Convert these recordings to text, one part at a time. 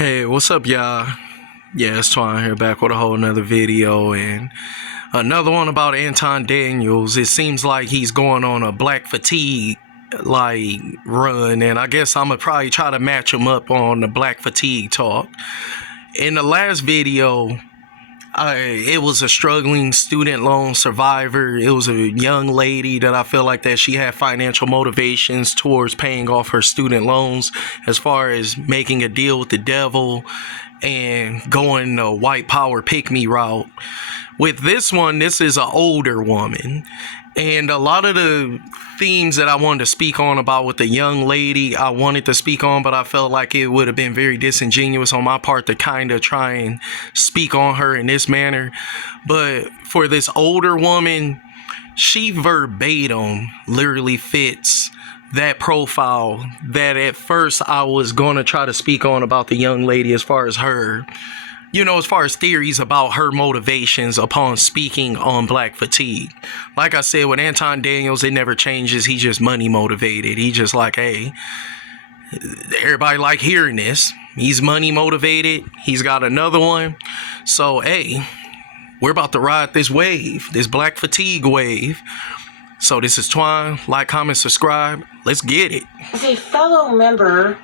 Hey, what's up, y'all? Yeah, it's Twine here back with a whole nother video and another one about Anton Daniels. It seems like he's going on a black fatigue like run, and I guess I'm gonna probably try to match him up on the black fatigue talk. In the last video, it was a struggling student loan survivor. It was a young lady that I feel like that she had financial motivations towards paying off her student loans, as far as making a deal with the devil and going the white power pick me route. With this one, this is an older woman, and a lot of the themes that I wanted to speak on about with the young lady, I wanted to speak on, but I felt like it would have been very disingenuous on my part to kind of try and speak on her in this manner. But for this older woman, she verbatim literally fits that profile that at first I was going to try to speak on about the young lady, as far as her, as far as theories about her motivations upon speaking on black fatigue. Like I said, with Anton Daniels, it never changes. He's just money motivated. He just like, hey, everybody like hearing this. He's money motivated. He's got another one. So, hey, we're about to ride this wave, this black fatigue wave. So this is Twine. Like, comment, subscribe. Let's get it. As a fellow member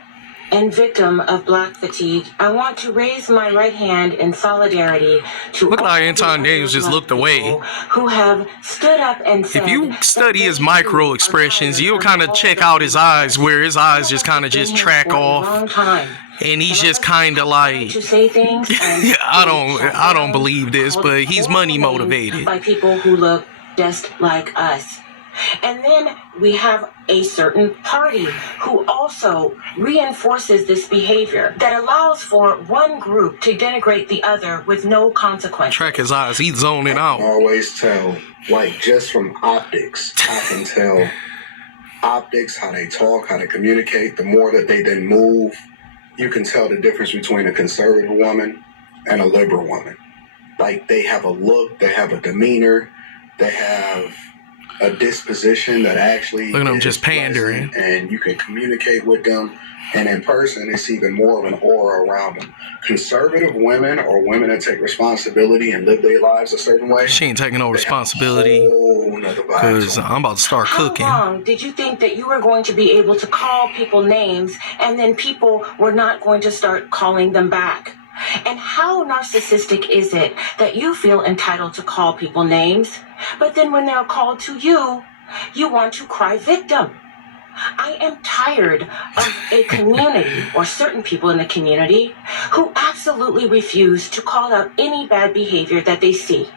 and victim of black fatigue, I want to raise my right hand in solidarity to look all like Anton Daniels just looked away. Who have stood up and said, if you study his micro expressions, you'll kind of check out his eyes, where his eyes just kind of just track off, and he's just kind of like, to say things. I don't believe this, but he's money motivated by people who look just like us. And then we have a certain party who also reinforces this behavior that allows for one group to denigrate the other with no consequence. Track his eyes, he's zoning out. I can always tell, like just from optics, I can tell optics, how they talk, how they communicate. The more that they then move, you can tell the difference between a conservative woman and a liberal woman. Like they have a look, they have a demeanor, they have a disposition that actually look at them just pandering, and you can communicate with them, and in person it's even more of an aura around them. Conservative women, or women that take responsibility and live their lives a certain way, she ain't taking no responsibility, because I'm about to start cooking. How long did you think that you were going to be able to call people names and then people were not going to start calling them back? And how narcissistic is it that you feel entitled to call people names, but then when they're called to you, you want to cry victim? I am tired of a community, or certain people in the community, who absolutely refuse to call out any bad behavior that they see.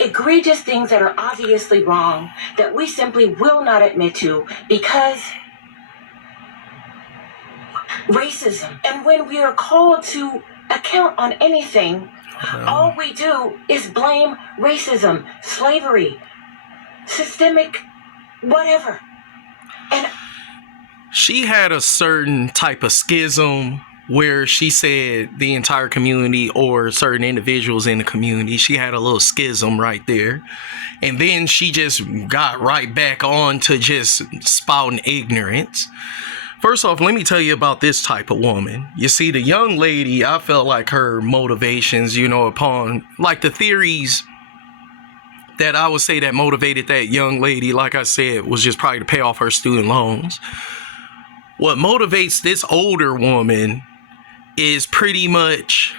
Egregious things that are obviously wrong that we simply will not admit to because racism. And when we are called to account on anything, all we do is blame racism, slavery, systemic, whatever. And she had a certain type of schism where she said the entire community, or certain individuals in the community, she had a little schism right there. And then she just got right back on to just spouting ignorance. First off, let me tell you about this type of woman. You see, the young lady, I felt like her motivations, upon like the theories that I would say that motivated that young lady, like I said, was just probably to pay off her student loans. What motivates this older woman is pretty much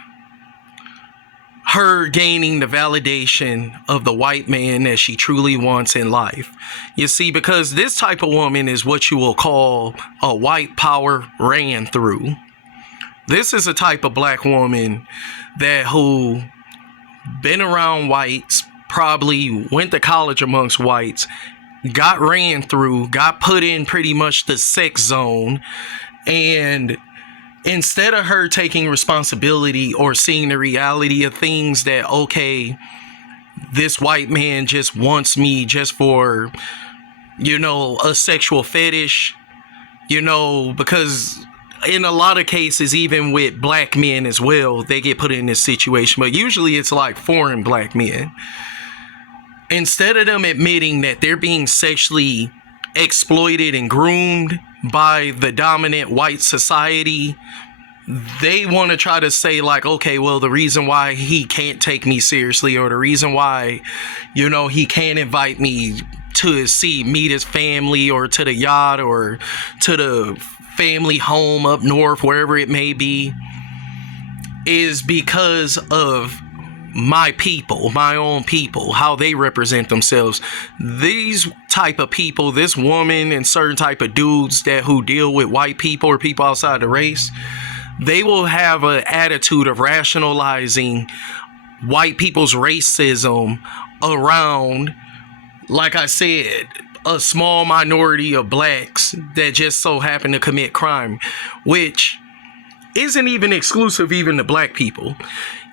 her gaining the validation of the white man that she truly wants in life. You see, because this type of woman is what you will call a white power ran through. This is a type of black woman who been around whites, probably went to college amongst whites, got ran through, got put in pretty much the sex zone, and instead of her taking responsibility or seeing the reality of things that, okay, this white man just wants me just for, a sexual fetish, because in a lot of cases, even with black men as well, they get put in this situation, but usually it's like foreign black men. Instead of them admitting that they're being sexually exploited and groomed by the dominant white society, they want to try to say like, okay, well, the reason why he can't take me seriously, or the reason why, you know, he can't invite me to meet his family, or to the yacht, or to the family home up north, wherever it may be, is because of my people, my own people, how they represent themselves. These type of people, this woman and certain type of dudes that who deal with white people or people outside the race, they will have an attitude of rationalizing white people's racism around, like I said, a small minority of blacks that just so happen to commit crime, which isn't even exclusive even to black people.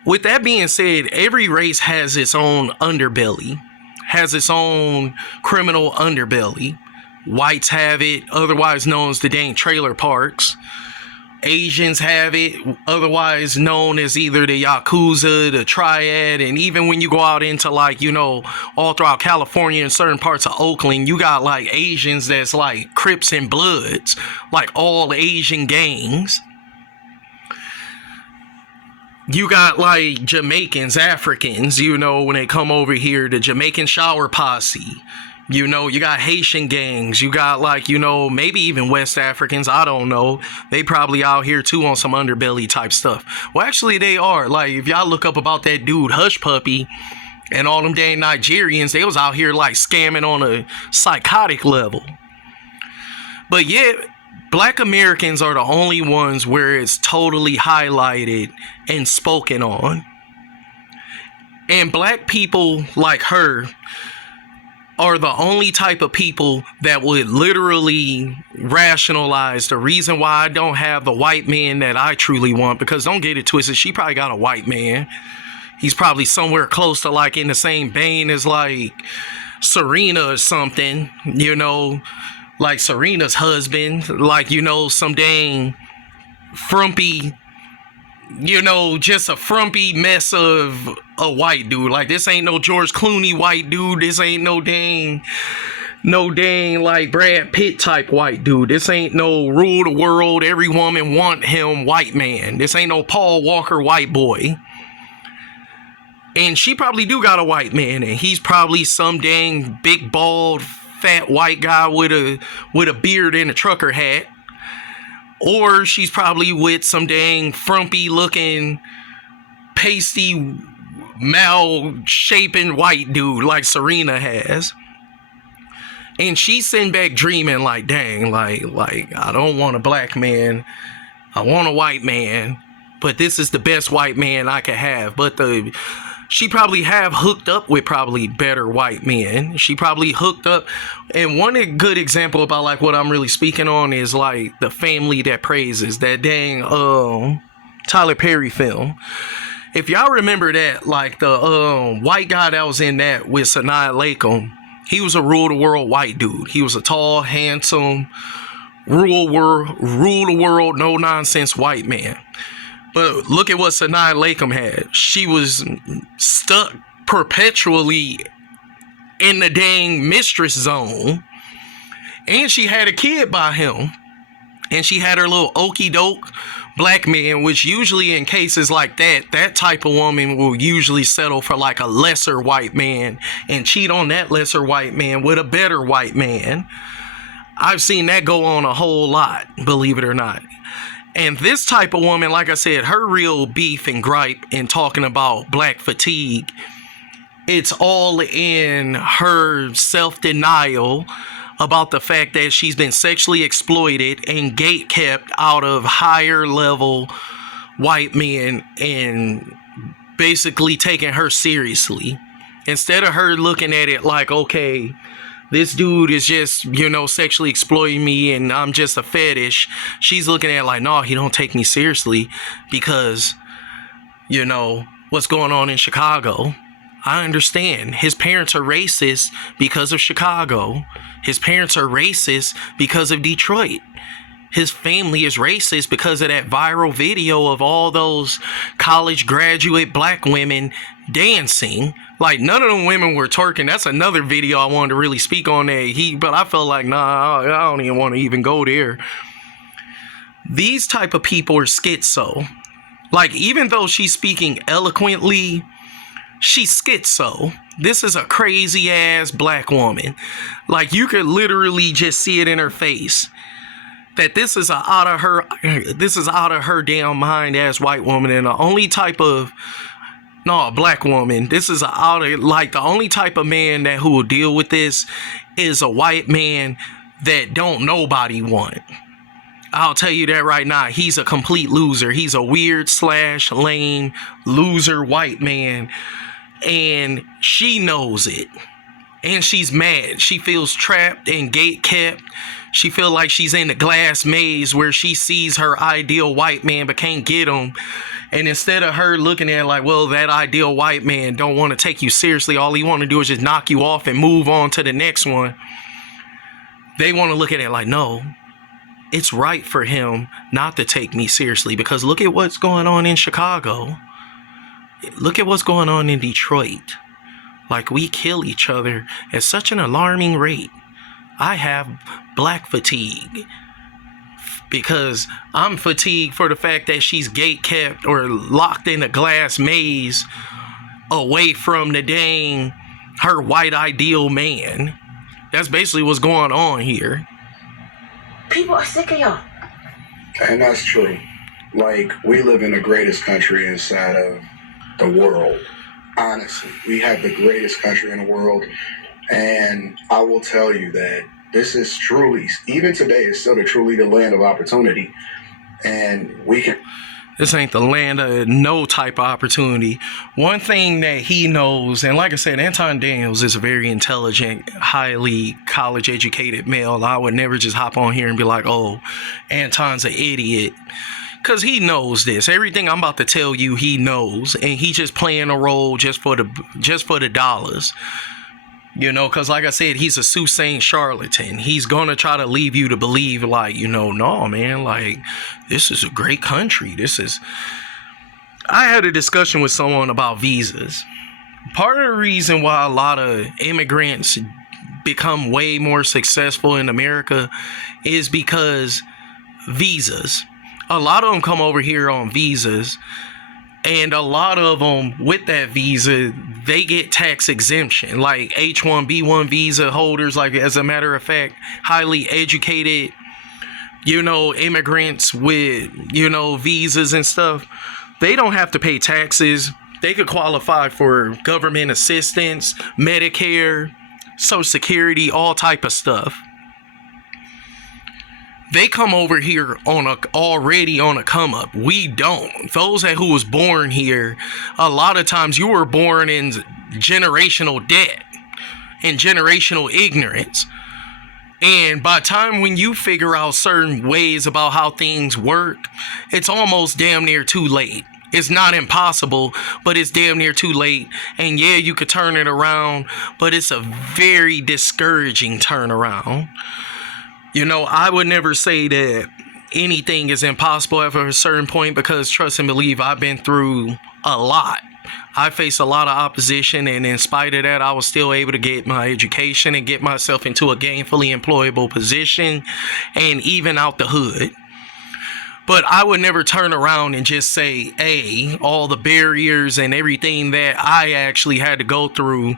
With that being said, every race has its own underbelly, has its own criminal underbelly. Whites have it, otherwise known as the dang trailer parks. Asians have it, otherwise known as either the Yakuza, the Triad, and even when you go out into like, you know, all throughout California and certain parts of Oakland, you got like Asians that's like Crips and Bloods, like all Asian gangs. You got like Jamaicans, Africans, you know, when they come over here, the Jamaican Shower Posse. You know, you got Haitian gangs. You got like, you know, maybe even West Africans. I don't know. They probably out here too on some underbelly type stuff. Well, actually they are. Like, if y'all look up about that dude Hush Puppy and all them dang Nigerians, they was out here like scamming on a psychotic level. But yeah, black Americans are the only ones where it's totally highlighted and spoken on. And black people like her are the only type of people that would literally rationalize the reason why I don't have the white man that I truly want. Because don't get it twisted, she probably got a white man. He's probably somewhere close to like in the same vein as like Serena or something, you know, like Serena's husband, like, you know, some dang frumpy, you know, just a frumpy mess of a white dude. Like, this ain't no George Clooney white dude. This ain't no dang like Brad Pitt type white dude. This ain't no rule the world, every woman want him white man. This ain't no Paul Walker white boy. And she probably do got a white man, and he's probably some dang big bald fat white guy with a beard and a trucker hat. Or she's probably with some dang frumpy looking, pasty, mal-shapen white dude like Serena has. And she's sitting back dreaming like, dang, like I don't want a black man. I want a white man. But this is the best white man I could have. But she probably have hooked up with probably better white men. She probably hooked up. And one good example about like what I'm really speaking on is like The Family That Praises, that dang Tyler Perry film. If y'all remember that, like the white guy that was in that with Sanaa Lathan, he was a rule the world white dude. He was a tall, handsome, rule the world, no nonsense white man. But look at what Sanaa Lathan had. She was stuck perpetually in the dang mistress zone. And she had a kid by him. And she had her little okie doke black man, which usually in cases like that type of woman will usually settle for like a lesser white man and cheat on that lesser white man with a better white man. I've seen that go on a whole lot, believe it or not. And this type of woman, like I said, her real beef and gripe in talking about black fatigue, it's all in her self-denial about the fact that she's been sexually exploited and gatekept out of higher level white men and basically taking her seriously. Instead of her looking at it like, okay, this dude is just, you know, sexually exploiting me and I'm just a fetish. She's looking at it like, no, he don't take me seriously because, you know, what's going on in Chicago. I understand. His parents are racist because of Chicago. His parents are racist because of Detroit. His family is racist because of that viral video of all those college graduate black women dancing. Like, none of them women were twerking. That's another video I wanted to really speak on that. But I felt like, nah, I don't even want to even go there. These type of people are schizo. Like, even though she's speaking eloquently, she's schizo. This is a crazy ass black woman. Like, you could literally just see it in her face that this is out of her damn mind ass white woman. And the only type of a black woman, this is the only type of man who will deal with this is a white man that don't nobody want. I'll tell you that right now. He's a complete loser. He's a weird / lame loser white man. And she knows it. And she's mad. She feels trapped and gate kept. She feels like she's in the glass maze where she sees her ideal white man but can't get him. And instead of her looking at it like, well, that ideal white man don't want to take you seriously. All he want to do is just knock you off and move on to the next one. They want to look at it like, no, it's right for him not to take me seriously, because look at what's going on in Chicago. Look at what's going on in Detroit. Like, we kill each other at such an alarming rate. I have black fatigue because I'm fatigued for the fact that she's gate kept or locked in a glass maze away from the dang her white ideal man. That's basically what's going on here. People are sick of y'all. And that's true. Like, we live in the greatest country inside of the world. Honestly, we have the greatest country in the world. And I will tell you that this is truly, even today, it's still truly the land of opportunity. And we can... This ain't the land of no type of opportunity. One thing that he knows, and like I said, Anton Daniels is a very intelligent, highly college educated male. I would never just hop on here and be like, oh, Anton's an idiot. Because he knows this. Everything I'm about to tell you, he knows. And he just playing a role just for the dollars. You know, because like I said, he's a soothsaying charlatan. He's going to try to leave you to believe, like, you know, no, man, like, this is a great country. I had a discussion with someone about visas. Part of the reason why a lot of immigrants become way more successful in America is because visas. A lot of them come over here on visas. And a lot of them, with that visa, they get tax exemption. Like H-1B1 visa holders, like, as a matter of fact, highly educated, you know, immigrants with, you know, visas and stuff. They don't have to pay taxes. They could qualify for government assistance, Medicare, Social Security, all type of stuff. They come over here already on a come up. We don't. Those who was born here, a lot of times you were born in generational debt and generational ignorance. And by the time when you figure out certain ways about how things work, it's almost damn near too late. It's not impossible, but it's damn near too late. And yeah, you could turn it around, but it's a very discouraging turnaround. You know, I would never say that anything is impossible at a certain point, because trust and believe, I've been through a lot. I faced a lot of opposition, and in spite of that, I was still able to get my education and get myself into a gainfully employable position and even out the hood. But I would never turn around and just say, hey, all the barriers and everything that I actually had to go through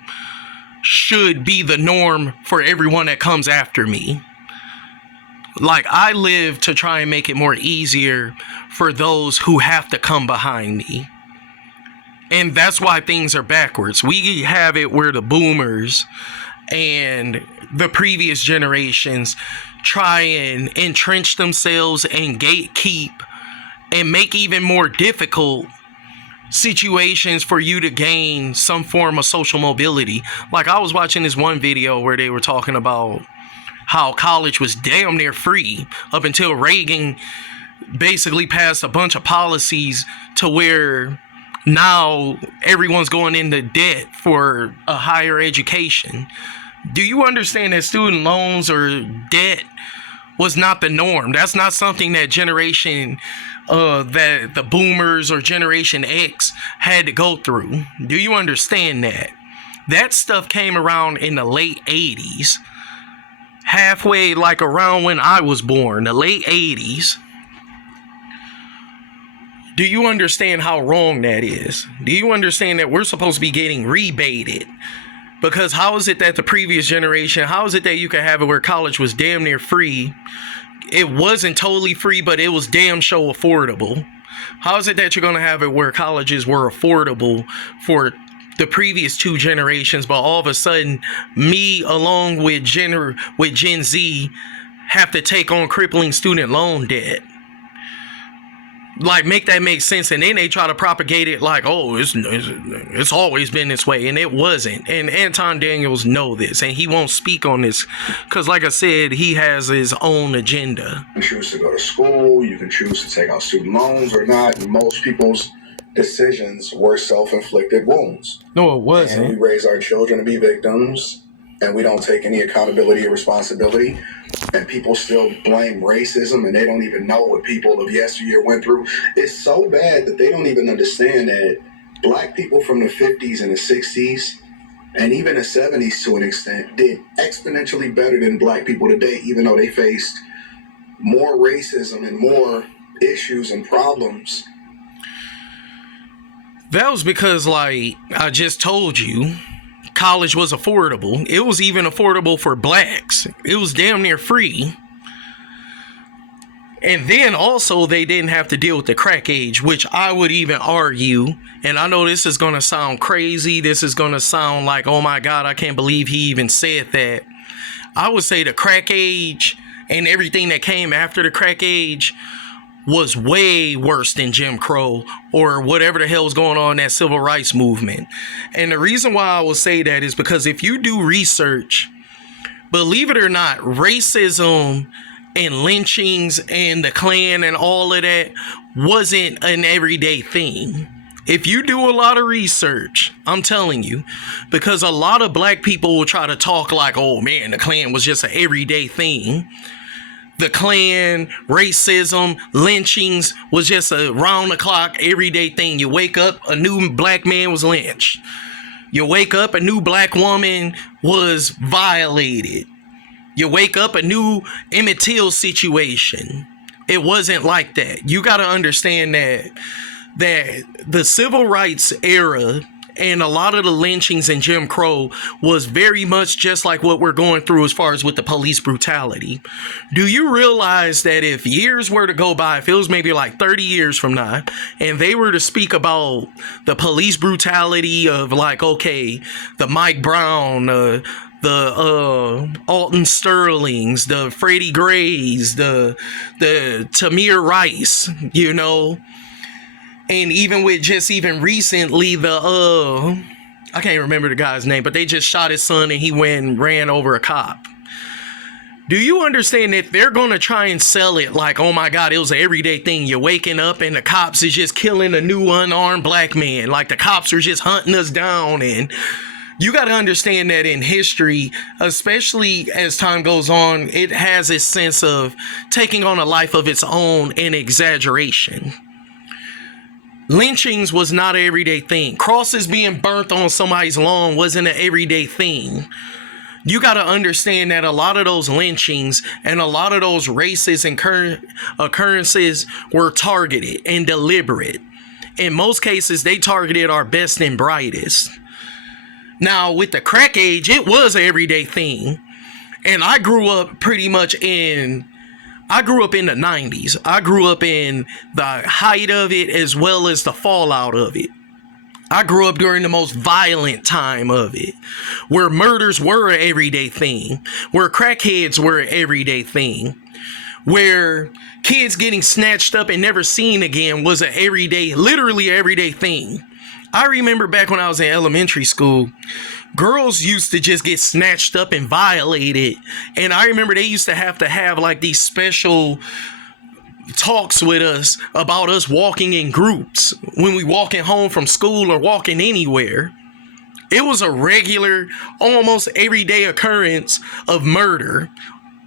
should be the norm for everyone that comes after me. Like, I live to try and make it more easier for those who have to come behind me. And that's why things are backwards. We have it where the boomers and the previous generations try and entrench themselves and gatekeep and make even more difficult situations for you to gain some form of social mobility. Like, I was watching this one video where they were talking about how college was damn near free up until Reagan basically passed a bunch of policies to where now everyone's going into debt for a higher education. Do you understand that student loans or debt was not the norm? That's not something that that the boomers or Generation X had to go through. Do you understand that? That stuff came around in the late 80s. Halfway, like around when I was born, the late 80s. Do you understand how wrong that is? Do you understand that we're supposed to be getting rebated? Because how is it that the previous generation, how is it that you could have it where college was damn near free? It wasn't totally free, but it was damn sure affordable. How is it that you're going to have it where colleges were affordable for the previous two generations, but all of a sudden, me along with Gen Z have to take on crippling student loan debt? Like, make that make sense. And then they try to propagate it like, oh, it's always been this way, and it wasn't. And Anton Daniels know this, and he won't speak on this because, like I said, he has his own agenda. You can choose to go to school, you can choose to take out student loans or not, and most people's decisions were self-inflicted wounds. No, it wasn't. And we raise our children to be victims, and we don't take any accountability or responsibility. And people still blame racism, and they don't even know what people of yesteryear went through. It's so bad that they don't even understand that black people from the 50s and the 60s, and even the 70s to an extent, did exponentially better than black people today, even though they faced more racism and more issues and problems. That was because, like I just told you, college was affordable. It was even affordable for blacks. It was damn near free. And then also they didn't have to deal with the crack age, which I would even argue, and I know this is going to sound crazy. This is going to sound like, oh my God, I can't believe he even said that. I would say the crack age and everything that came after the crack age was way worse than Jim Crow or whatever the hell was going on in that civil rights movement. And the reason why I will say that is because if you do research, believe it or not, racism and lynchings and the Klan and all of that wasn't an everyday thing. If you do a lot of research, I'm telling you, because a lot of black people will try to talk like, oh man, the Klan was just an everyday thing. The Klan, racism, lynchings was just a round-the-clock, everyday thing. You wake up, a new black man was lynched. You wake up, a new black woman was violated. You wake up, a new Emmett Till situation. It wasn't like that. You got to understand that the civil rights era and a lot of the lynchings in Jim Crow was very much just like what we're going through as far as with the police brutality. Do you realize that if years were to go by, if it was maybe like 30 years from now, and they were to speak about the police brutality of like, okay, the Mike Brown, the Alton Sterlings, the Freddie Grays, the Tamir Rice, you know, and even with just even recently, I can't remember the guy's name, but they just shot his son and he went and ran over a cop. Do you understand that they're going to try and sell it like, oh my God, it was an everyday thing. You're waking up and the cops is just killing a new unarmed black man. Like the cops are just hunting us down. And you got to understand that in history, especially as time goes on, it has a sense of taking on a life of its own and exaggeration. Lynchings was not an everyday thing. Crosses being burnt on somebody's lawn wasn't an everyday thing. You got to understand that a lot of those lynchings and a lot of those racist occurrences were targeted and deliberate. In most cases, they targeted our best and brightest. Now, with the crack age, it was an everyday thing. And I grew up pretty much I grew up in the 90s. I grew up in the height of it as well as the fallout of it. I grew up during the most violent time of it, where murders were an everyday thing, where crackheads were an everyday thing, where kids getting snatched up and never seen again was an everyday, literally everyday thing. I remember back when I was in elementary school, girls used to just get snatched up and violated. And I remember they used to have like these special talks with us about us walking in groups when we walking home from school or walking anywhere. It was a regular, almost everyday occurrence of murder,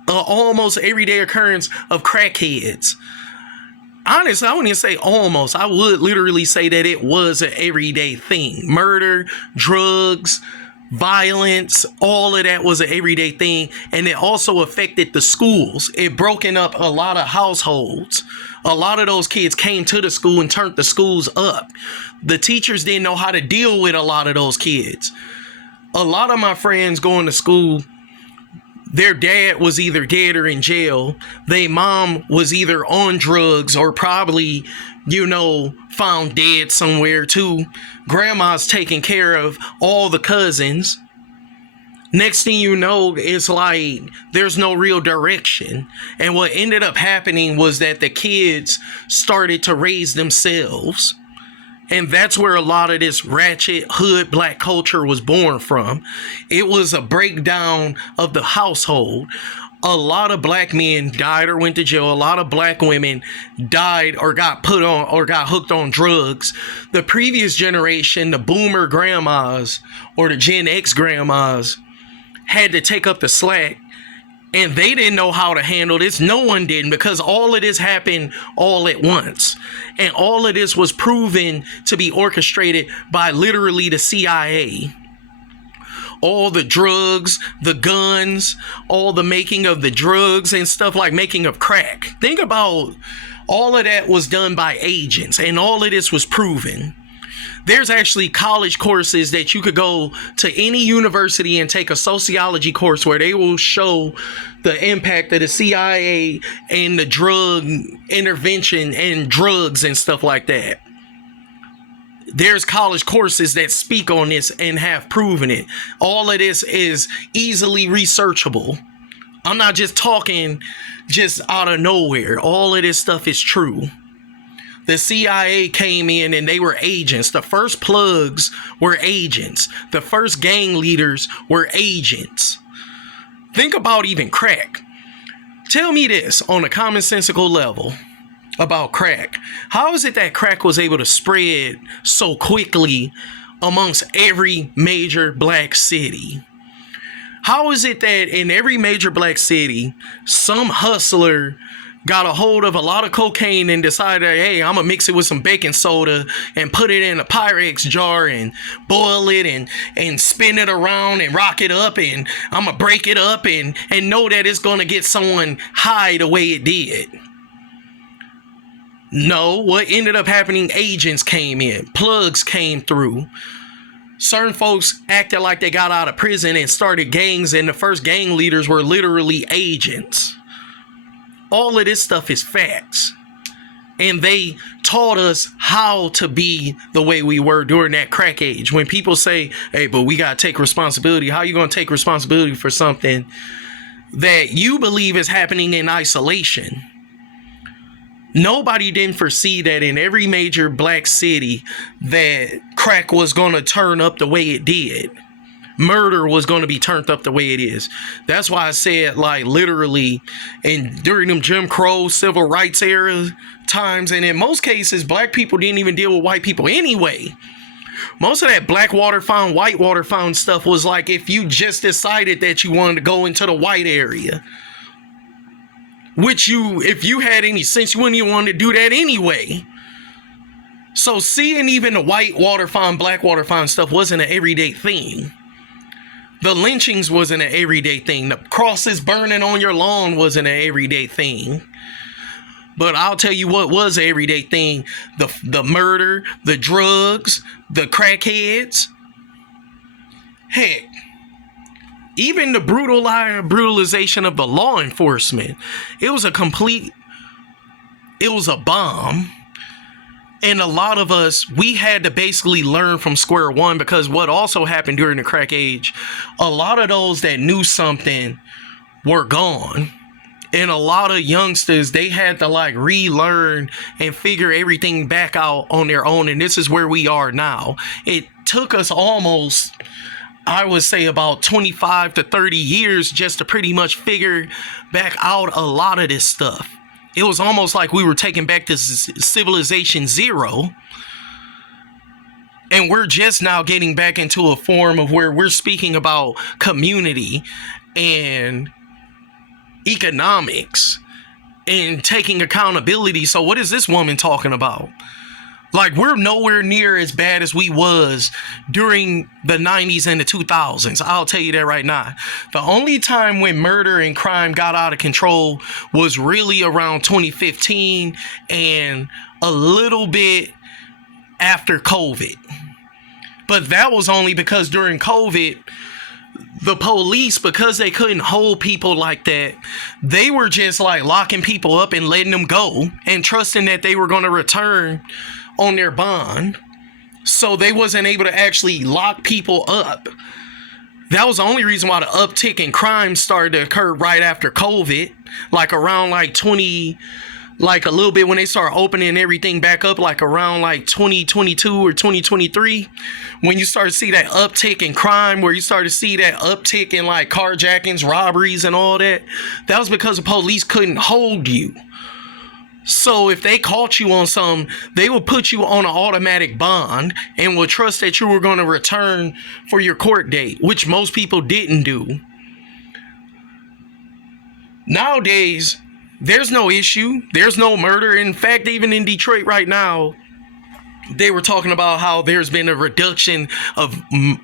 almost everyday occurrence of crackheads. Honestly, I wouldn't even say almost. I would literally say that it was an everyday thing. Murder, drugs, violence, all of that was an everyday thing. And it also affected the schools. It broken up a lot of households. A lot of those kids came to the school and turned the schools up. The teachers didn't know how to deal with a lot of those kids. A lot of my friends going to school, their dad was either dead or in jail. Their mom was either on drugs or probably, found dead somewhere too. Grandma's taking care of all the cousins. Next thing you know, it's like there's no real direction. And what ended up happening was that the kids started to raise themselves. And that's where a lot of this ratchet hood black culture was born from. It was a breakdown of the household. A lot of black men died or went to jail. A lot of black women died or got put on or got hooked on drugs. The previous generation, the boomer grandmas or the Gen X grandmas, had to take up the slack. And they didn't know how to handle this. No one did, because all of this happened all at once. And all of this was proven to be orchestrated by literally the CIA. All the drugs, the guns, all the making of the drugs and stuff like making of crack. Think about all of that was done by agents, and all of this was proven. There's actually college courses that you could go to any university and take a sociology course where they will show the impact of the CIA and the drug intervention and drugs and stuff like that. There's college courses that speak on this and have proven it. All of this is easily researchable. I'm not just talking just out of nowhere. All of this stuff is true. The CIA came in and they were agents. The first plugs were agents. The first gang leaders were agents. Think about even crack. Tell me this on a commonsensical level about crack. How is it that crack was able to spread so quickly amongst every major black city? How is it that in every major black city, some hustler got a hold of a lot of cocaine and decided, hey, I'm gonna mix it with some baking soda and put it in a Pyrex jar and boil it and spin it around and rock it up, and I'm gonna break it up and know that it's gonna get someone high the way it did? No, what ended up happening, agents came in, plugs came through. Certain folks acted like they got out of prison and started gangs, and the first gang leaders were literally agents. All of this stuff is facts. And they taught us how to be the way we were during that crack age. When people say, hey, but we got to take responsibility. How are you going to take responsibility for something that you believe is happening in isolation? Nobody didn't foresee that in every major black city that crack was going to turn up the way it did. Murder was going to be turned up the way it is. That's why I said, like, literally, and during them Jim Crow civil rights era times, and in most cases, black people didn't even deal with white people anyway. Most of that black water found, white water found stuff was like if you just decided that you wanted to go into the white area. Which if you had any sense, you wouldn't even want to do that anyway. So seeing even the white water found, black water found stuff wasn't an everyday thing. The lynchings wasn't an everyday thing. The crosses burning on your lawn wasn't an everyday thing. But I'll tell you what was an everyday thing. The murder, the drugs, the crackheads. Heck, even the brutalization of the law enforcement. It was a bomb. And a lot of us, we had to basically learn from square one, because what also happened during the crack age, a lot of those that knew something were gone. And a lot of youngsters, they had to like relearn and figure everything back out on their own. And this is where we are now. It took us almost, I would say, about 25 to 30 years just to pretty much figure back out a lot of this stuff. It was almost like we were taken back to civilization zero. And we're just now getting back into a form of where we're speaking about community and economics and taking accountability. So what is this woman talking about? Like, we're nowhere near as bad as we was during the 90s and the 2000s. I'll tell you that right now. The only time when murder and crime got out of control was really around 2015 and a little bit after COVID. But that was only because during COVID, the police, because they couldn't hold people like that, they were just like locking people up and letting them go and trusting that they were going to return on their bond. So they wasn't able to actually lock people up. That was the only reason why the uptick in crime started to occur right after COVID, like around like 20, like a little bit when they start opening everything back up, like around like 2022 or 2023, when you start to see that uptick in crime, where you start to see that uptick in like carjackings, robberies and all that. That was because the police couldn't hold you. So if they caught you on something, they would put you on an automatic bond and would trust that you were going to return for your court date, which most people didn't do. Nowadays, there's no issue. There's no murder. In fact, even in Detroit right now, they were talking about how there's been a reduction of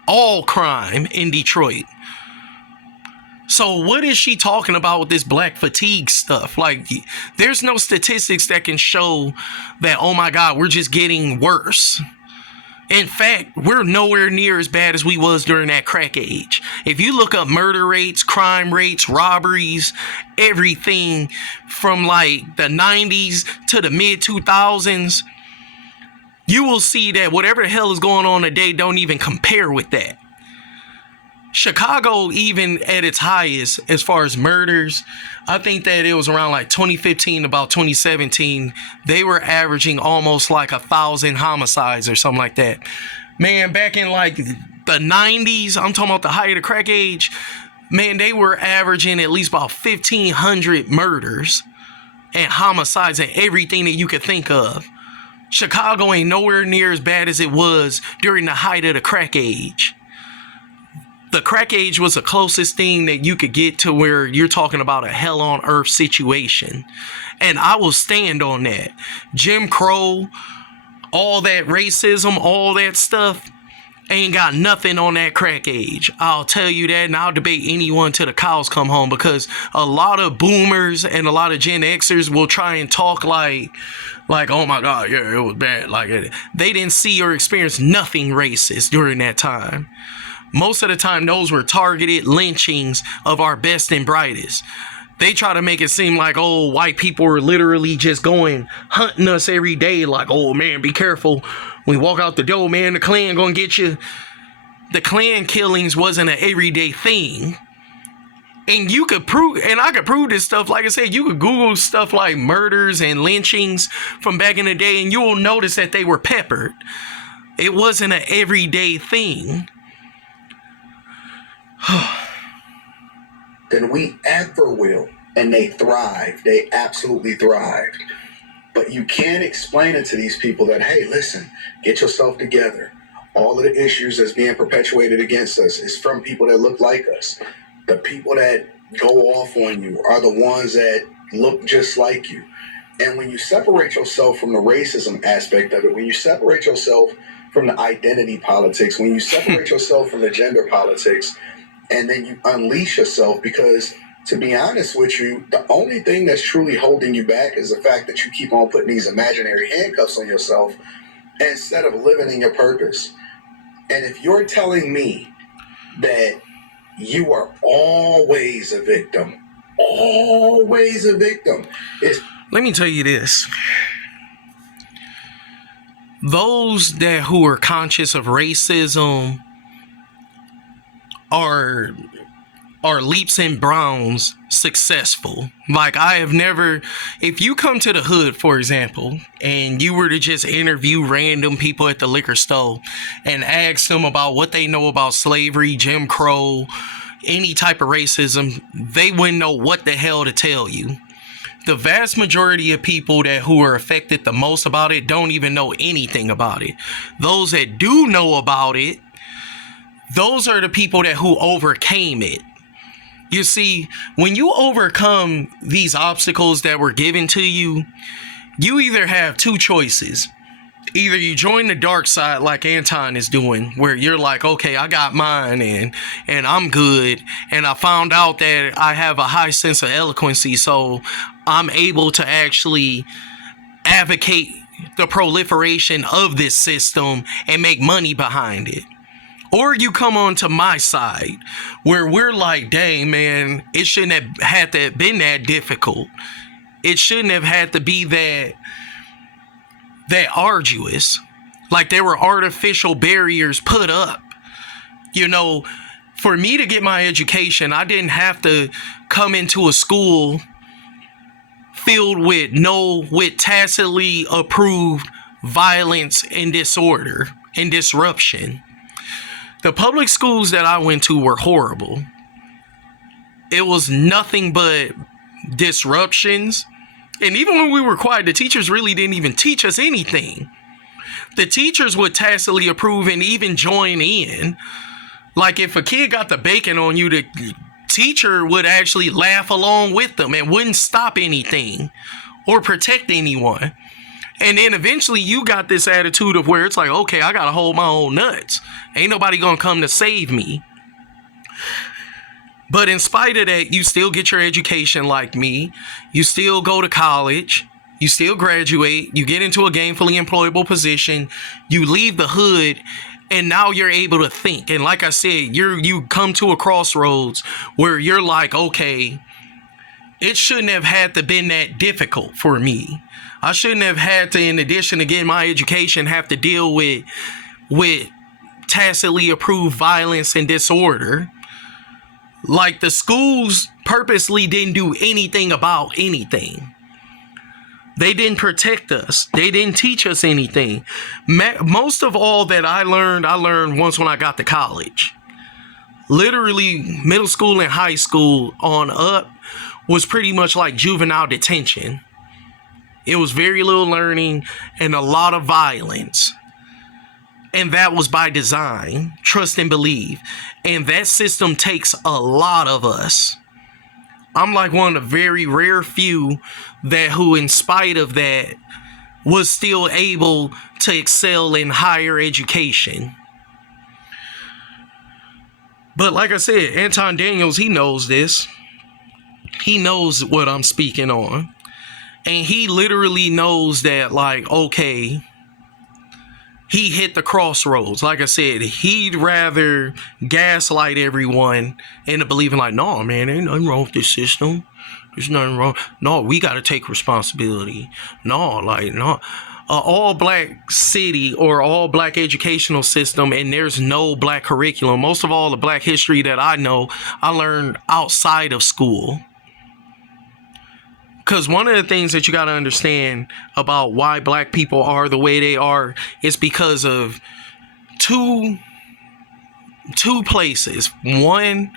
all crime in Detroit. So what is she talking about with this black fatigue stuff? Like, there's no statistics that can show that, oh my God, we're just getting worse. In fact, we're nowhere near as bad as we was during that crack age. If you look up murder rates, crime rates, robberies, everything from like the 90s to the mid 2000s, you will see that whatever the hell is going on today don't even compare with that. Chicago, even at its highest as far as murders, I think that it was around like 2015, about 2017, they were averaging almost like 1,000 homicides or something like that. Man, back in like the 90s, I'm talking about the height of the crack age, man, they were averaging at least about 1,500 murders and homicides and everything that you could think of. Chicago ain't nowhere near as bad as it was during the height of the crack age. The crack age was the closest thing that you could get to where you're talking about a hell on earth situation. And I will stand on that. Jim Crow, all that racism, all that stuff, ain't got nothing on that crack age. I'll tell you that, and I'll debate anyone till the cows come home, because a lot of boomers and a lot of Gen Xers will try and talk like, oh my God, yeah, it was bad. Like, they didn't see or experience nothing racist during that time. Most of the time, those were targeted lynchings of our best and brightest. They try to make it seem like, oh, white people are literally just going hunting us every day. Like, oh, man, be careful. When we walk out the door, man, the Klan gonna get you. The Klan killings wasn't an everyday thing. And you could prove, and I could prove this stuff. Like I said, you could Google stuff like murders and lynchings from back in the day, and you will notice that they were peppered. It wasn't an everyday thing. Than we ever will. And they thrive. They absolutely thrive. But you can't explain it to these people that, hey, listen, get yourself together. All of the issues that's being perpetuated against us is from people that look like us. The people that go off on you are the ones that look just like you. And when you separate yourself from the racism aspect of it, when you separate yourself from the identity politics, when you separate yourself from the gender politics, and then you unleash yourself, because to be honest with you, the only thing that's truly holding you back is the fact that you keep on putting these imaginary handcuffs on yourself instead of living in your purpose. And if you're telling me that you are always a victim, let me tell you this. Those that who are conscious of racism are leaps and bounds successful. Like, I have never, if you come to the hood, for example, and you were to just interview random people at the liquor store and ask them about what they know about slavery, Jim Crow, any type of racism, they wouldn't know what the hell to tell you. The vast majority of people who are affected the most about it don't even know anything about it. Those that do know about it, those are the people who overcame it. You see, when you overcome these obstacles that were given to you, you either have two choices. Either you join the dark side like Anton is doing, where you're like, okay, I got mine and I'm good, and I found out that I have a high sense of eloquency, so I'm able to actually advocate the proliferation of this system and make money behind it. Or you come on to my side, where we're like, dang, man, it shouldn't have had to have been that difficult. It shouldn't have had to be that arduous. Like there were artificial barriers put up. You know, for me to get my education, I didn't have to come into a school filled with tacitly approved violence and disorder and disruption. The public schools that I went to were horrible. It was nothing but disruptions. And even when we were quiet, the teachers really didn't even teach us anything. The teachers would tacitly approve and even join in. Like if a kid got the bacon on you, the teacher would actually laugh along with them and wouldn't stop anything or protect anyone. And then eventually you got this attitude of where it's like, okay, I gotta hold my own nuts. Ain't nobody gonna come to save me. But in spite of that, you still get your education like me. You still go to college. You still graduate. You get into a gainfully employable position. You leave the hood, and now you're able to think. And like I said, you come to a crossroads where you're like, okay, it shouldn't have had to been that difficult for me. I shouldn't have had to, in addition to getting my education, have to deal with tacitly approved violence and disorder. Like the schools purposely didn't do anything about anything. They didn't protect us. They didn't teach us anything. Most of all that I learned once when I got to college. Literally middle school and high school on up was pretty much like juvenile detention. It was very little learning and a lot of violence. And that was by design. Trust and believe. And that system takes a lot of us. I'm like one of the very rare few who, in spite of that, was still able to excel in higher education. But like I said, Anton Daniels, he knows this. He knows what I'm speaking on. And he literally knows that, like, okay, he hit the crossroads. Like I said, he'd rather gaslight everyone into believing like, no, man, ain't nothing wrong with this system. There's nothing wrong. No, we got to take responsibility. No, like, no. All black city or all black educational system, and there's no black curriculum. Most of all, the black history that I know, I learned outside of school. Because one of the things that you got to understand about why black people are the way they are is because of two places. One,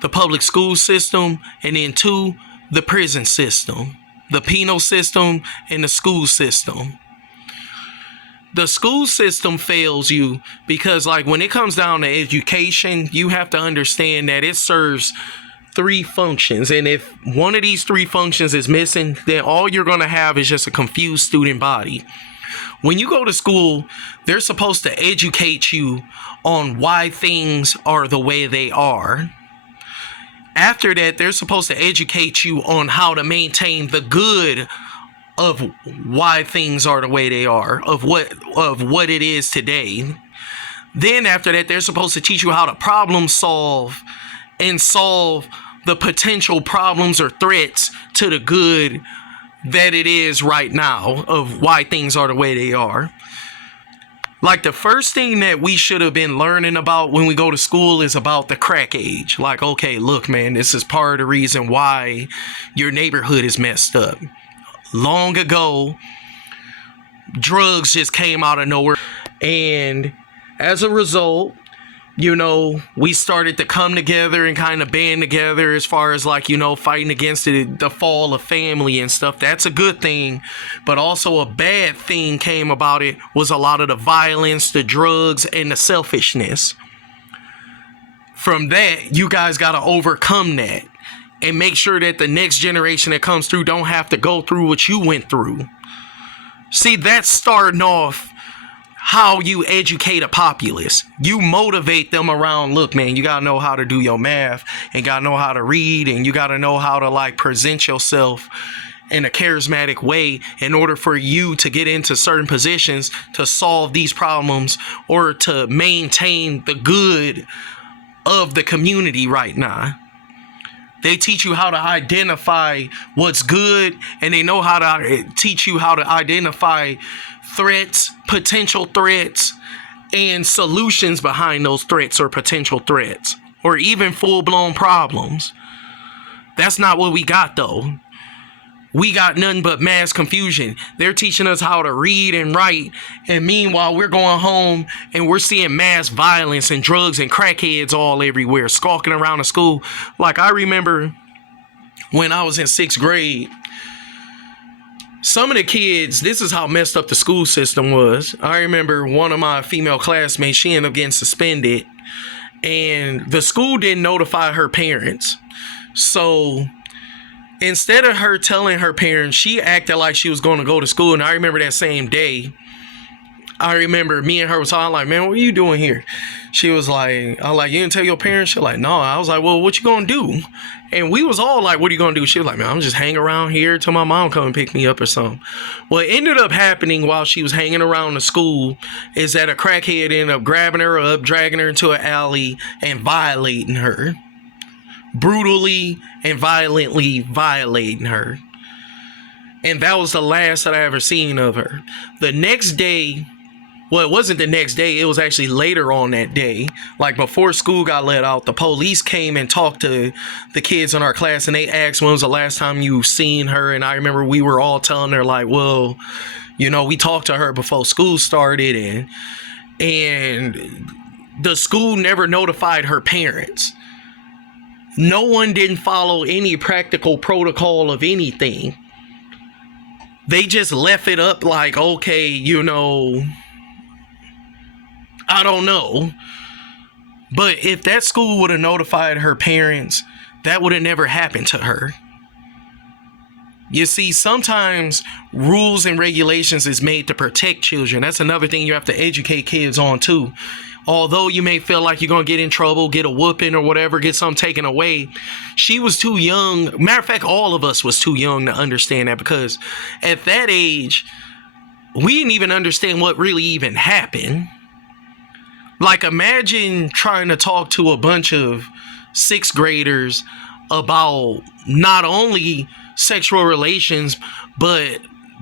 the public school system, and then two, the prison system, the penal system, and the school system. The school system fails you because, like, when it comes down to education, you have to understand that it serves three functions, and if one of these three functions is missing, then all you're going to have is just a confused student body. When you go to school, they're supposed to educate you on why things are the way they are. After that, they're supposed to educate you on how to maintain the good of why things are the way they are, of what it is today. Then after that, they're supposed to teach you how to problem solve and solve the potential problems or threats to the good that it is right now of why things are the way they are. Like the first thing that we should have been learning about when we go to school is about the crack age. Like, okay, look, man, this is part of the reason why your neighborhood is messed up. Long ago, drugs just came out of nowhere. And as a result, you know, we started to come together and kind of band together as far as, like, you know, fighting against the fall of family and stuff. That's a good thing. But also a bad thing came about it was a lot of the violence, the drugs, and the selfishness. From that, you guys got to overcome that and make sure that the next generation that comes through don't have to go through what you went through. See, that's starting off how you educate a populace. You motivate them around, look, man, you got to know how to do your math and got to know how to read, and you got to know how to like present yourself in a charismatic way in order for you to get into certain positions to solve these problems or to maintain the good of the community right now. They teach you how to identify what's good, and they know how to teach you how to identify threats, potential threats, and solutions behind those threats or potential threats, or even full-blown problems. That's not what we got, though. We got nothing but mass confusion. They're teaching us how to read and write, and meanwhile, we're going home and we're seeing mass violence and drugs and crackheads all everywhere, skulking around the school. Like, I remember when I was in 6th grade, some of the kids, this is how messed up the school system was. I remember one of my female classmates, she ended up getting suspended, and the school didn't notify her parents. So instead of her telling her parents, she acted like she was going to go to school. And I remember that same day, I remember me and her was talking, like, man, what are you doing here? She was like, I was like, you didn't tell your parents? She was like, no. I was like, well, what you gonna do? And we was all like, what are you gonna do? She was like, man, I'm just hanging around here till my mom come and pick me up or something. What ended up happening while she was hanging around the school is that a crackhead ended up grabbing her up, dragging her into an alley, and violating her. Brutally and violently violating her. And that was the last that I ever seen of her. The next day, well, it wasn't the next day, it was actually later on that day, like before school got let out, the police came and talked to the kids in our class, and they asked, when was the last time you seen her? And I remember we were all telling her, like, well, you know, we talked to her before school started, and the school never notified her parents. No one didn't follow any practical protocol of anything. They just left it up like, okay, you know, I don't know. But if that school would have notified her parents, that would have never happened to her. You see, sometimes rules and regulations is made to protect children. That's another thing you have to educate kids on too. Although you may feel like you're going to get in trouble, get a whooping or whatever, get something taken away, she was too young. Matter of fact, all of us was too young to understand that, because at that age, we didn't even understand what really even happened. Like, imagine trying to talk to a bunch of 6th graders about not only sexual relations, but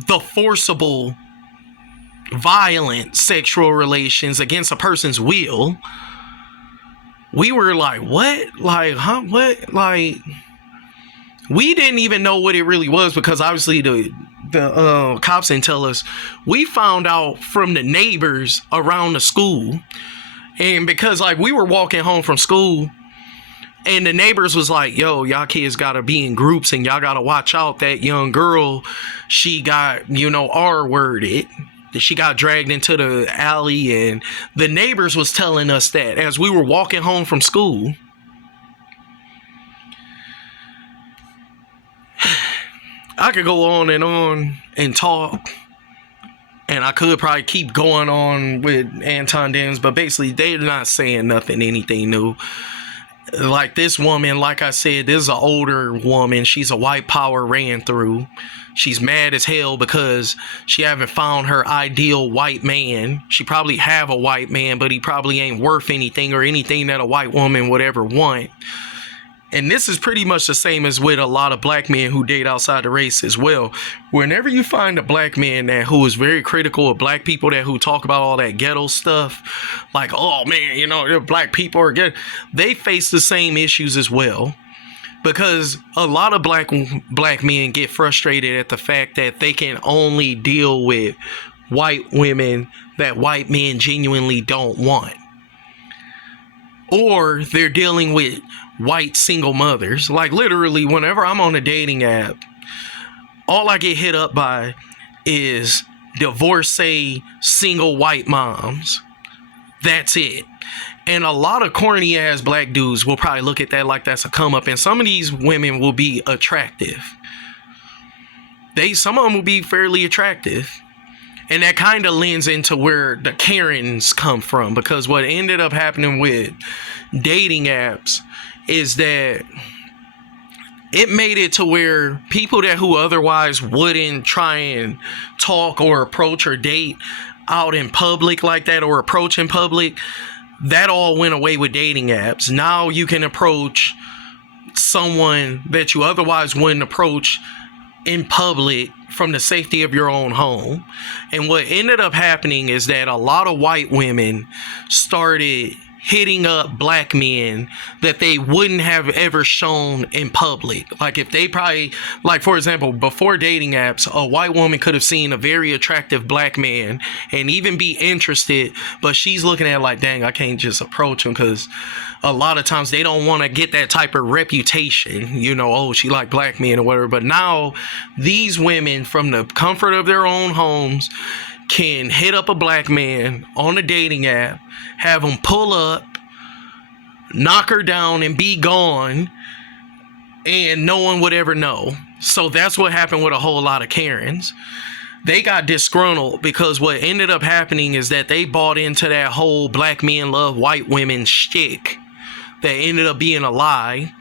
the forcible, violent sexual relations against a person's will. We were like, what? Like, huh? What? Like, we didn't even know what it really was, because obviously the cops didn't tell us. We found out from the neighbors around the school. And because, like, we were walking home from school, and the neighbors was like, yo, y'all kids gotta be in groups, and y'all gotta watch out. That young girl, she got, you know, R-worded. She got dragged into the alley, and the neighbors was telling us that as we were walking home from school. I could go on and talk, and I could probably keep going on with Anton Daniels, but basically they're not saying anything new. Like, this woman, like I said, this is an older woman. She's a white power ran through. She's mad as hell because she haven't found her ideal white man. She probably have a white man, but he probably ain't worth anything or anything that a white woman would ever want. And this is pretty much the same as with a lot of black men who date outside the race as well. Whenever you find a black man who is very critical of black people, who talk about all that ghetto stuff, like, oh man, you know, black people are ghetto, they face the same issues as well. Because a lot of black men get frustrated at the fact that they can only deal with white women that white men genuinely don't want. Or they're dealing with white single mothers. Like, literally, whenever I'm on a dating app, all I get hit up by is divorcee single white moms. That's it. And a lot of corny ass black dudes will probably look at that like that's a come up. And some of these women will be attractive. Some of them will be fairly attractive. And that kind of lends into where the Karens come from, because what ended up happening with dating apps is that it made it to where people that who otherwise wouldn't try and talk or approach or date out in public like that, or approach in public, that all went away with dating apps. Now you can approach someone that you otherwise wouldn't approach in public from the safety of your own home. And what ended up happening is that a lot of white women started hitting up black men that they wouldn't have ever shown in public. Like if they probably, like for example, before dating apps, a white woman could have seen a very attractive black man and even be interested, but she's looking at it like, dang, I can't just approach him, because a lot of times they don't want to get that type of reputation, you know, oh, she like black men or whatever. But now these women, from the comfort of their own homes, can hit up a black man on a dating app, have him pull up, knock her down, and be gone, and no one would ever know. So that's what happened with a whole lot of Karens. They got disgruntled because what ended up happening is that they bought into that whole black men love white women shtick that ended up being a lie.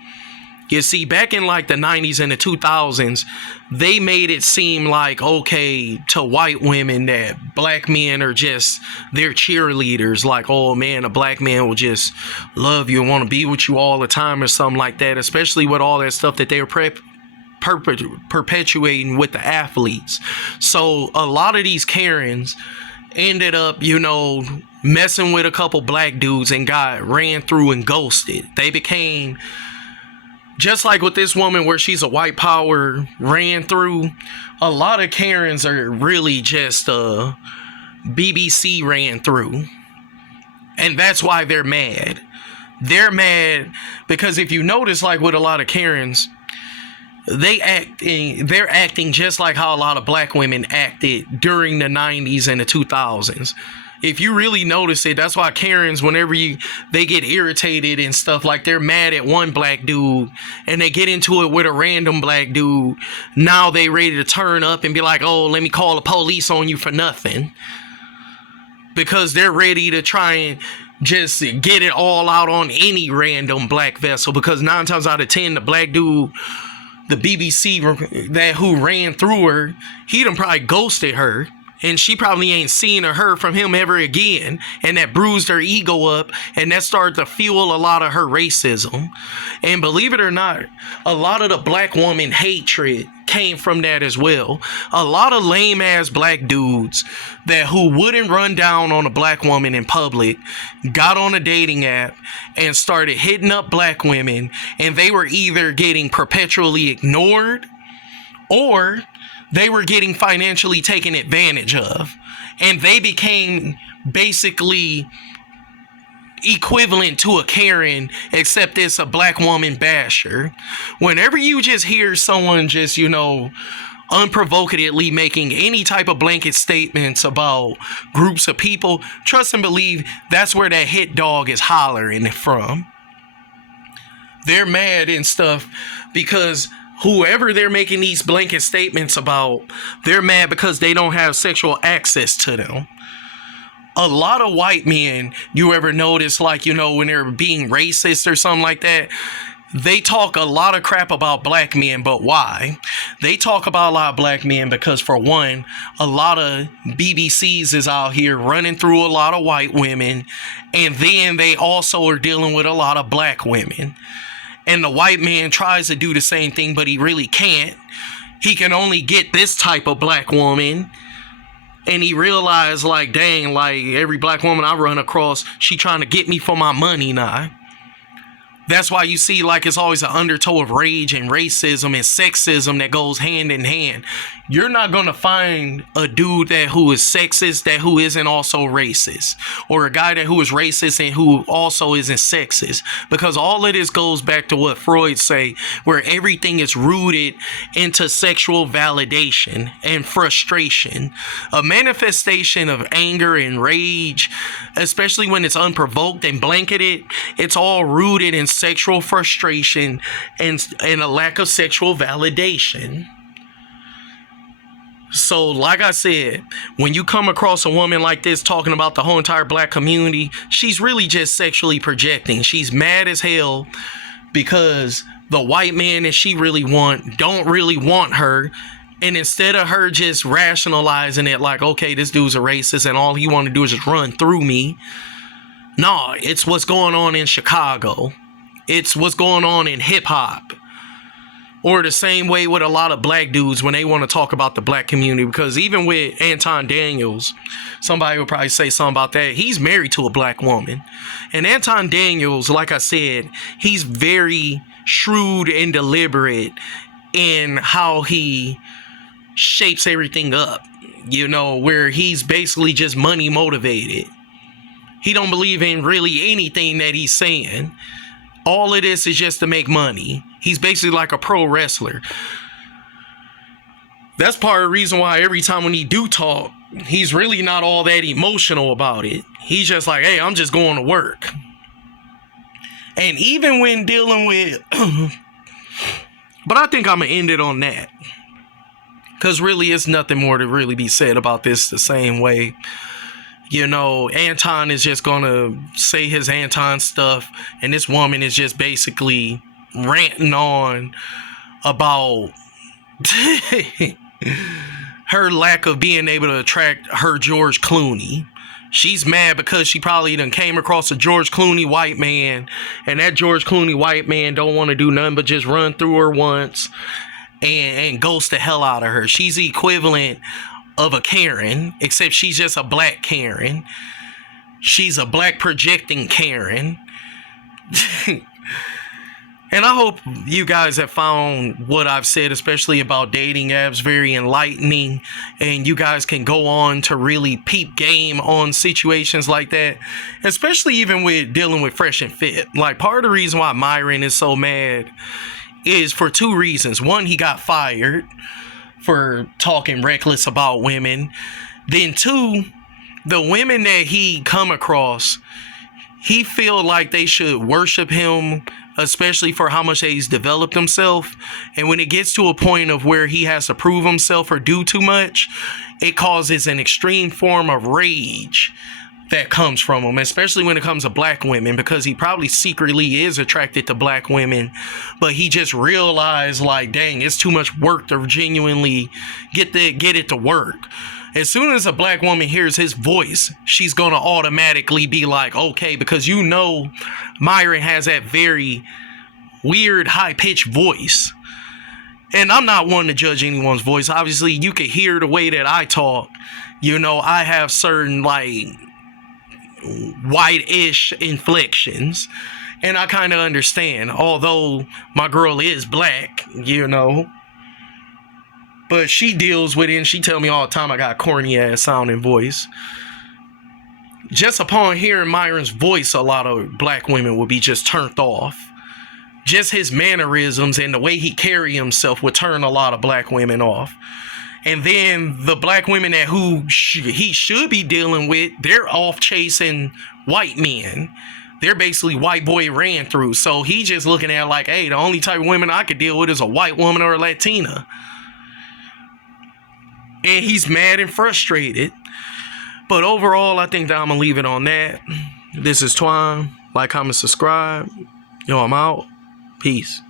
You see, back in like the 90s and the 2000s, they made it seem like, okay, to white women that black men are just their cheerleaders. Like, oh man, a black man will just love you and want to be with you all the time or something like that, especially with all that stuff that they were perpetuating with the athletes. So a lot of these Karens ended up, you know, messing with a couple black dudes and got ran through and ghosted. They became... just like with this woman where she's a white power ran through, a lot of Karens are really just BBC ran through. And that's why they're mad. They're mad because if you notice, like with a lot of Karens, they're acting just like how a lot of black women acted during the 90s and the 2000s. If you really notice it, that's why Karens, whenever they get irritated and stuff, like they're mad at one black dude and they get into it with a random black dude, now they ready to turn up and be like, oh, let me call the police on you for nothing. Because they're ready to try and just get it all out on any random black vessel. Because 9 times out of 10, the black dude, the BBC that who ran through her, he done probably ghosted her. And she probably ain't seen or heard from him ever again. And that bruised her ego up. And that started to fuel a lot of her racism. And believe it or not, a lot of the black woman hatred came from that as well. A lot of lame ass black dudes who wouldn't run down on a black woman in public got on a dating app and started hitting up black women. And they were either getting perpetually ignored or they were getting financially taken advantage of. And they became basically equivalent to a Karen, except it's a black woman basher. Whenever you just hear someone just, you know, unprovokedly making any type of blanket statements about groups of people, trust and believe that's where that hit dog is hollering from. They're mad and stuff because whoever they're making these blanket statements about, they're mad because they don't have sexual access to them. A lot of white men, you ever notice, like, you know, when they're being racist or something like that, they talk a lot of crap about black men, but why? They talk about a lot of black men because, for one, a lot of BBCs is out here running through a lot of white women, and then they also are dealing with a lot of black women. And the white man tries to do the same thing, but he really can't. He can only get this type of black woman. And he realized, like, dang, like, every black woman I run across, she trying to get me for my money now. That's why you see, like, it's always an undertow of rage and racism and sexism that goes hand in hand. You're not going to find a dude who is sexist who isn't also racist, or a guy who is racist and who also isn't sexist, because all of this goes back to what Freud say, where everything is rooted into sexual validation and frustration. A manifestation of anger and rage, especially when it's unprovoked and blanketed, it's all rooted in sexual frustration and a lack of sexual validation. So, like I said, when you come across a woman like this talking about the whole entire black community, she's really just sexually projecting. She's mad as hell because the white man that she really don't really want her. And instead of her just rationalizing it like, okay, this dude's a racist and all he want to do is just run through me. Nah, it's what's going on in Chicago. It's what's going on in hip hop. Or the same way with a lot of black dudes when they want to talk about the black community. Because even with Anton Daniels, somebody would probably say something about that. He's married to a black woman. And Anton Daniels, like I said, he's very shrewd and deliberate in how he shapes everything up. You know, where he's basically just money motivated. He don't believe in really anything that he's saying. All of this is just to make money. He's basically like a pro wrestler. That's part of the reason why every time when he do talk, he's really not all that emotional about it. He's just like, hey, I'm just going to work. And even when dealing with... but I think I'm going to end it on that. Because really, it's nothing more to really be said about this the same way. You know, Anton is just going to say his Anton stuff. And this woman is just basically ranting on about her lack of being able to attract her George Clooney. She's mad because she probably done came across a George Clooney white man. And that George Clooney white man don't want to do nothing but just run through her once and ghost the hell out of her. She's the equivalent of a Karen, except she's just a black Karen. She's a black projecting Karen. And I hope you guys have found what I've said, especially about dating apps, very enlightening. And you guys can go on to really peep game on situations like that. Especially even with dealing with Fresh and Fit. Like, part of the reason why Myron is so mad is for two reasons. One, he got fired for talking reckless about women. Then two, the women that he come across, he feel like they should worship him, especially for how much he's developed himself. And when it gets to a point of where he has to prove himself or do too much, it causes an extreme form of rage that comes from him, especially when it comes to black women, because he probably secretly is attracted to black women, but he just realized, like, dang, it's too much work to genuinely get it to work. As soon as a black woman hears his voice, she's gonna automatically be like, okay, because you know Myron has that very weird high-pitched voice. And I'm not one to judge anyone's voice. Obviously, you can hear the way that I talk. You know, I have certain, like, white-ish inflections, and I kind of understand, although my girl is black, you know, but she deals with it, and she tell me all the time I got a corny ass sounding voice. Just upon hearing Myron's voice, a lot of black women would be just turned off. Just his mannerisms and the way he carry himself would turn a lot of black women off. And then the black women that he should be dealing with, they're off chasing white men. They're basically white boy ran through. So he just looking at it like, hey, the only type of women I could deal with is a white woman or a Latina. And he's mad and frustrated. But overall, I think that I'm going to leave it on that. This is Twine. Like, comment, subscribe. Yo, I'm out. Peace.